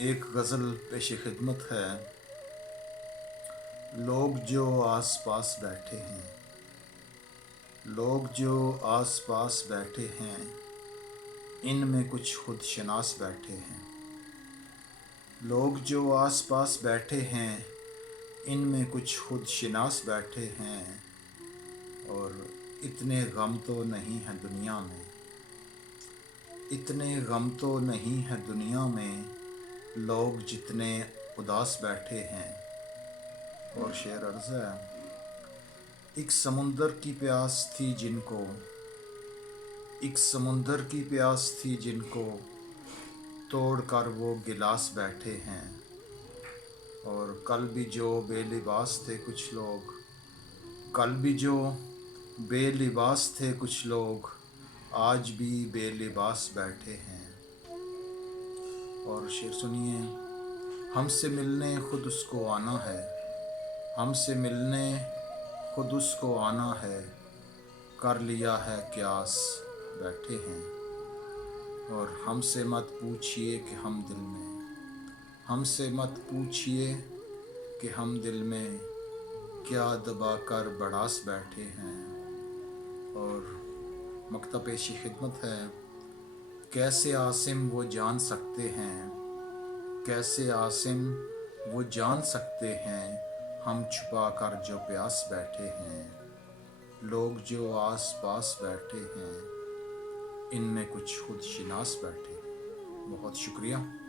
एक गज़ल पेश खिदमत है। लोग जो आस पास बैठे हैं, लोग जो आस पास बैठे हैं, इनमें कुछ खुद शनास बैठे हैं। लोग जो आस पास बैठे हैं, इनमें कुछ खुद शनास बैठे हैं। और इतने गम तो नहीं है दुनिया में, इतने गम तो नहीं है दुनिया में, लोग जितने उदास बैठे हैं। और शेर अर्ज़ है, एक समुंदर की प्यास थी जिनको, एक समुंदर की प्यास थी जिनको, तोड़ कर वो गिलास बैठे हैं। और कल भी जो बेलिबास थे कुछ लोग, कल भी जो बेलिबास थे कुछ लोग, आज भी बेलिबास बैठे हैं। और शेर सुनिए, हमसे मिलने खुद उसको आना है, हमसे मिलने खुद उसको आना है, कर लिया है क्यास बैठे हैं। और हमसे मत पूछिए कि हम दिल में, हमसे मत पूछिए कि हम दिल में क्या दबा कर बड़ास बैठे हैं। और मकता पेशी खिदमत है, कैसे आसिम वो जान सकते हैं, कैसे आसिम वो जान सकते हैं, हम छुपा कर जो प्यास बैठे हैं। लोग जो आस पास बैठे हैं, इनमें कुछ खुद शिनास बैठे। बहुत शुक्रिया।